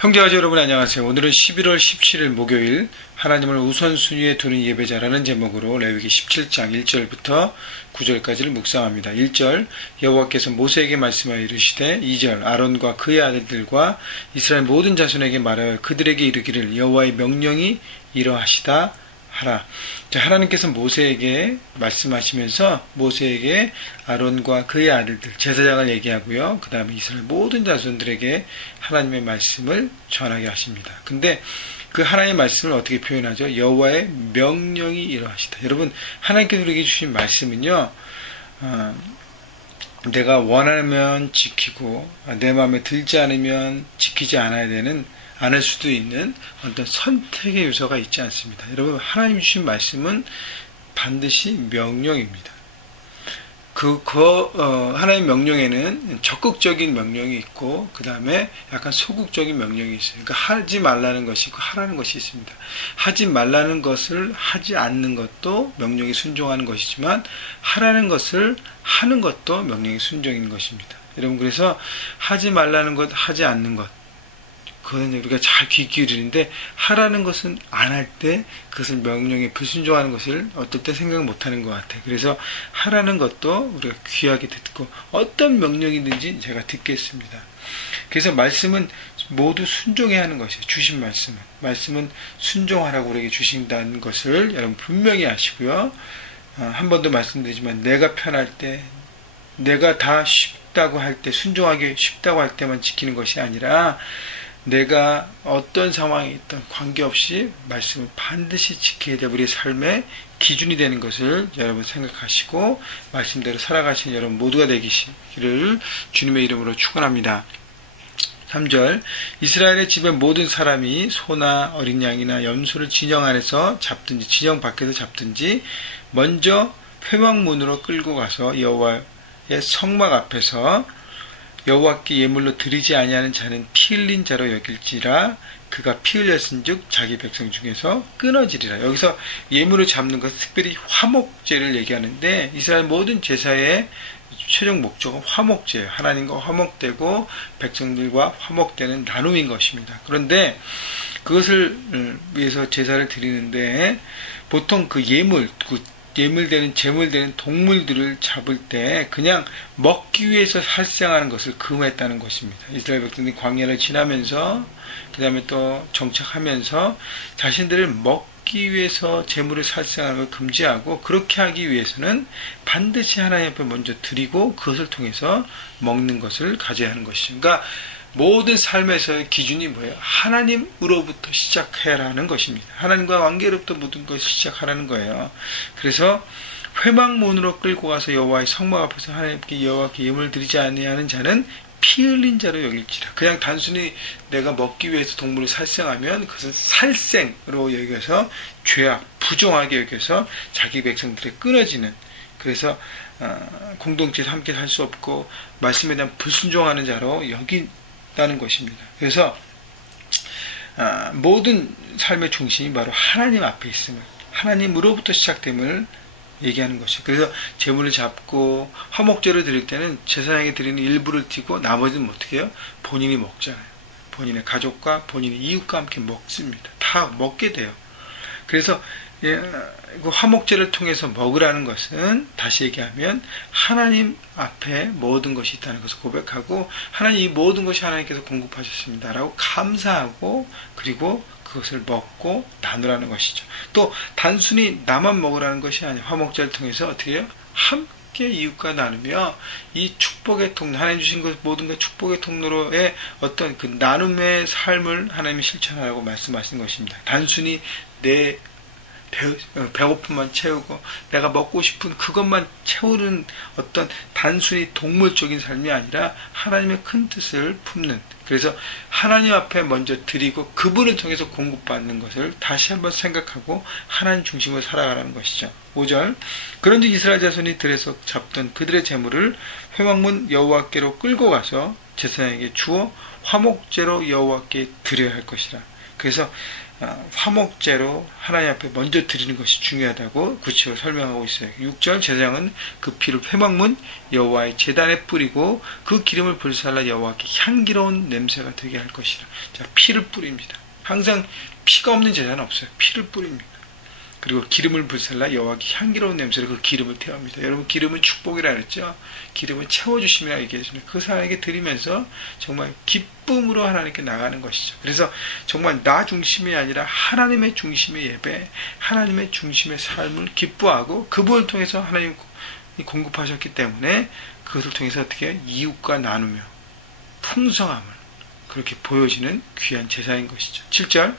형제가족 여러분 안녕하세요. 오늘은 11월 17일 목요일 하나님을 우선순위에 두는 예배자라는 제목으로 레위기 17장 1절부터 9절까지를 묵상합니다. 1절 여호와께서 모세에게 말씀하여 이르시되 2절 아론과 그의 아들들과 이스라엘 모든 자손에게 말하여 그들에게 이르기를 여호와의 명령이 이러하시다 하라. 자, 하나님께서 모세에게 말씀하시면서 모세에게 아론과 그의 아들들 제사장을 얘기하고요. 그 다음에 이스라엘 모든 자손들에게 하나님의 말씀을 전하게 하십니다. 근데 그 하나님의 말씀을 어떻게 표현하죠? 여호와의 명령이 이러하시다. 여러분, 하나님께서 우리에게 주신 말씀은요, 내가 원하면 지키고 내 마음에 들지 않으면 지키지 않을 수도 있는 어떤 선택의 요소가 있지 않습니다. 여러분, 하나님 주신 말씀은 반드시 명령입니다. 하나님 명령에는 적극적인 명령이 있고, 그 다음에 약간 소극적인 명령이 있어요. 그러니까 하지 말라는 것이 있고, 하라는 것이 있습니다. 하지 말라는 것을 하지 않는 것도 명령에 순종하는 것이지만, 하라는 것을 하는 것도 명령에 순종인 것입니다. 여러분, 그래서 하지 말라는 것, 하지 않는 것, 그거는 우리가 잘 귀 기울이는데, 하라는 것은 안 할 때 그것을 명령에 불순종하는 것을 어떨 때 생각 못하는 것 같아요. 그래서 하라는 것도 우리가 귀하게 듣고 어떤 명령이든지 제가 듣겠습니다. 그래서 말씀은 모두 순종해야 하는 것이에요. 주신 말씀은 순종하라고 우리에게 주신다는 것을 여러분 분명히 아시고요. 한 번 더 말씀드리지만, 내가 편할 때, 내가 다 쉽다고 할 때, 순종하기 쉽다고 할 때만 지키는 것이 아니라, 내가 어떤 상황에 있든 관계없이 말씀을 반드시 지켜야 될 우리의 삶의 기준이 되는 것을 여러분 생각하시고 말씀대로 살아가시는 여러분 모두가 되기를 주님의 이름으로 축원합니다. 3절 이스라엘의 집의 모든 사람이 소나 어린 양이나 염소를 진영 안에서 잡든지 진영 밖에서 잡든지 먼저 회막문으로 끌고 가서 여호와의 성막 앞에서 여호와께 예물로 드리지 아니하는 자는 피 흘린 자로 여길지라. 그가 피 흘렸은즉 자기 백성 중에서 끊어지리라. 여기서 예물을 잡는 것은 특별히 화목제를 얘기하는데, 이스라엘 모든 제사의 최종 목적은 화목제예요. 하나님과 화목되고 백성들과 화목되는 나눔인 것입니다. 그런데 그것을 위해서 제사를 드리는데, 보통 그 제물되는 동물들을 잡을 때 그냥 먹기 위해서 살생하는 것을 금했다는 것입니다. 이스라엘 백성들이 광야를 지나면서 그 다음에 또 정착하면서 자신들을 먹기 위해서 제물을 살생하는 걸 금지하고, 그렇게 하기 위해서는 반드시 하나님 앞에 먼저 드리고 그것을 통해서 먹는 것을 가져야 하는 것이죠. 그러니까 모든 삶에서의 기준이 뭐예요? 하나님으로부터 시작해라는 것입니다. 하나님과 관계로부터 모든 것을 시작하라는 거예요. 그래서 회막문으로 끌고 가서 여호와의 성막 앞에서 하나님께 여호와께 예물을 드리지 아니하는 자는 피 흘린 자로 여길지라. 그냥 단순히 내가 먹기 위해서 동물을 살생하면 그것은 살생으로 여겨서 죄악, 부정하게 여겨서 자기 백성들이 끊어지는, 그래서 공동체에서 함께 살 수 없고 말씀에 대한 불순종하는 자로 여긴다는 것입니다. 그래서 모든 삶의 중심이 바로 하나님 앞에 있음을, 하나님으로부터 시작됨을 얘기하는 것이죠. 그래서 제물을 잡고 화목제를 드릴 때는 제사장에게 드리는 일부를 튀고 나머지는 어떻게 해요? 본인이 먹잖아요. 본인의 가족과 본인의 이웃과 함께 먹습니다. 다 먹게 돼요. 그래서 화목제를 통해서 먹으라는 것은, 다시 얘기하면 하나님 앞에 모든 것이 있다는 것을 고백하고, 하나님 이 모든 것이 하나님께서 공급하셨습니다 라고 감사하고, 그리고 그것을 먹고 나누라는 것이죠. 또 단순히 나만 먹으라는 것이 아니라 화목제를 통해서 어떻게 해요? 함께 이웃과 나누며 이 축복의 통로, 하나님 주신 것 모든 것 축복의 통로로의 어떤 그 나눔의 삶을 하나님이 실천하라고 말씀하신 것입니다. 단순히 내 배고픔만 채우고 내가 먹고 싶은 그것만 채우는 어떤 단순히 동물적인 삶이 아니라 하나님의 큰 뜻을 품는, 그래서 하나님 앞에 먼저 드리고 그분을 통해서 공급받는 것을 다시 한번 생각하고 하나님 중심으로 살아가라는 것이죠. 5절 그런즉 이스라엘 자손이 들에서 잡던 그들의 제물을 회막문 여호와께로 끌고 가서 제사장에게 주어 화목제로 여호와께 드려야 할 것이라. 그래서 화목제로 하나님 앞에 먼저 드리는 것이 중요하다고 구체적으로 설명하고 있어요. 6절 제사장은 그 피를 회막문 여호와의 제단에 뿌리고 그 기름을 불살라 여호와께 향기로운 냄새가 되게 할 것이라. 자, 피를 뿌립니다. 항상 피가 없는 제사는 없어요. 피를 뿌립니다. 그리고 기름을 불살라 여호와께 향기로운 냄새로 그 기름을 태웁니다. 여러분, 기름은 축복이라 그랬죠. 기름을 채워주심이라 얘기했습니다. 그 사람에게 드리면서 정말 기쁨으로 하나님께 나가는 것이죠. 그래서 정말 나 중심이 아니라 하나님의 중심의 예배, 하나님의 중심의 삶을 기뻐하고 그분을 통해서 하나님이 공급하셨기 때문에 그것을 통해서 어떻게 이웃과 나누며 풍성함을 그렇게 보여지는 귀한 제사인 것이죠. 7절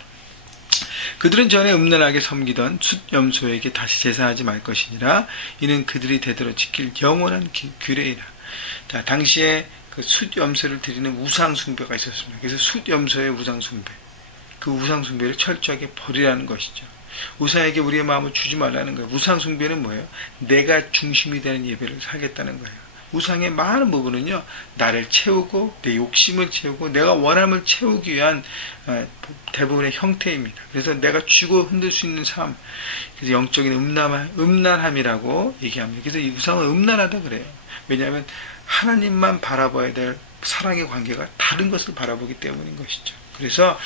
그들은 전에 음란하게 섬기던 숫염소에게 다시 제사하지 말 것이니라. 이는 그들이 대대로 지킬 영원한 규례이라. 자, 당시에 그 숫염소를 드리는 우상숭배가 있었습니다. 그래서 숫염소의 우상숭배, 그 우상숭배를 철저하게 버리라는 것이죠. 우상에게 우리의 마음을 주지 말라는 거예요. 우상숭배는 뭐예요? 내가 중심이 되는 예배를 살겠다는 거예요. 우상의 많은 부분은요, 나를 채우고 내 욕심을 채우고 내가 원함을 채우기 위한 대부분의 형태입니다. 그래서 내가 쥐고 흔들 수 있는 삶, 그래서 영적인 음란함이라고 얘기합니다. 그래서 이 우상은 음란하다 그래요. 왜냐하면 하나님만 바라봐야 될 사랑의 관계가 다른 것을 바라보기 때문인 것이죠. 그래서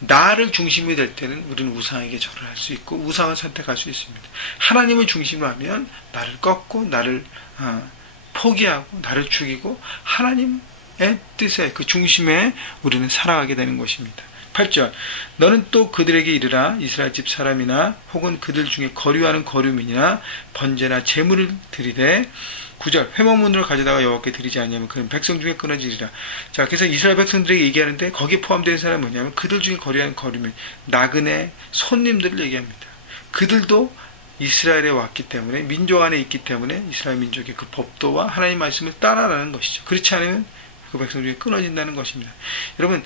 나를 중심이 될 때는 우리는 우상에게 절을 할 수 있고 우상을 선택할 수 있습니다. 하나님을 중심으로 하면 나를 꺾고 나를 포기하고 나를 죽이고 하나님의 뜻에 그 중심에 우리는 살아가게 되는 것입니다. 8절 너는 또 그들에게 이르라. 이스라엘 집 사람이나 혹은 그들 중에 거류하는 거류민이나 번제나 제물을 드리되 9절 회막문으로 가져다가 여호와께 드리지 않으면 그는 백성 중에 끊어지리라. 자, 그래서 이스라엘 백성들에게 얘기하는데 거기에 포함되는 사람은 뭐냐면 그들 중에 거류하는 거류민, 나그네 손님들을 얘기합니다. 그들도 이스라엘에 왔기 때문에 민족 안에 있기 때문에 이스라엘 민족의 그 법도와 하나님 말씀을 따라라는 것이죠. 그렇지 않으면 그 백성 중에 끊어진다는 것입니다. 여러분,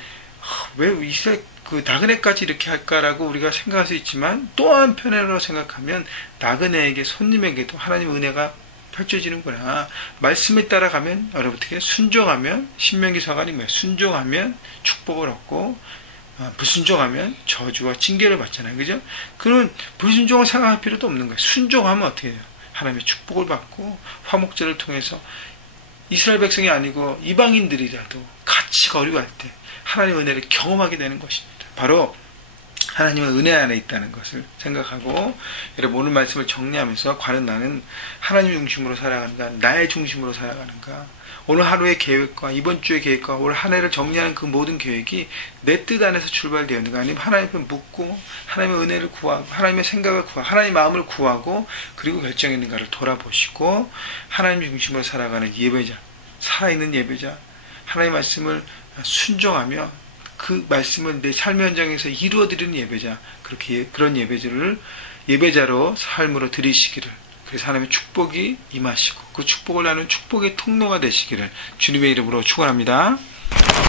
왜 이스라엘 그 나그네까지 이렇게 할까라고 우리가 생각할 수 있지만 또 한편으로 생각하면 나그네에게 손님에게도 하나님의 은혜가 펼쳐지는구나. 말씀에 따라가면 여러분 어떻게 순종하면 신명기서가 뭐예요? 순종하면 축복을 얻고 불순종하면 저주와 징계를 받잖아요. 그죠? 그러면 불순종을 생각할 필요도 없는 거예요. 순종하면 어떻게 해요? 하나님의 축복을 받고 화목제를 통해서 이스라엘 백성이 아니고 이방인들이라도 같이 거류할 때 하나님의 은혜를 경험하게 되는 것입니다. 바로 하나님의 은혜 안에 있다는 것을 생각하고 여러분 오늘 말씀을 정리하면서 과연 나는 하나님 중심으로 살아가는가 나의 중심으로 살아가는가 오늘 하루의 계획과 이번 주의 계획과 올 한 해를 정리하는 그 모든 계획이 내 뜻 안에서 출발되었는가 아니면 하나님 앞에 묻고 하나님의 은혜를 구하고 하나님의 생각을 구하고 하나님의 마음을 구하고 그리고 결정했는가를 돌아보시고 하나님 중심으로 살아가는 예배자 살아있는 예배자 하나님의 말씀을 순종하며 그 말씀을 내 삶의 현장에서 이루어드리는 예배자 그런 예배자로 삶으로 드리시기를 그래서 하나님의 축복이 임하시고 그 축복을 나누는 축복의 통로가 되시기를 주님의 이름으로 축원합니다.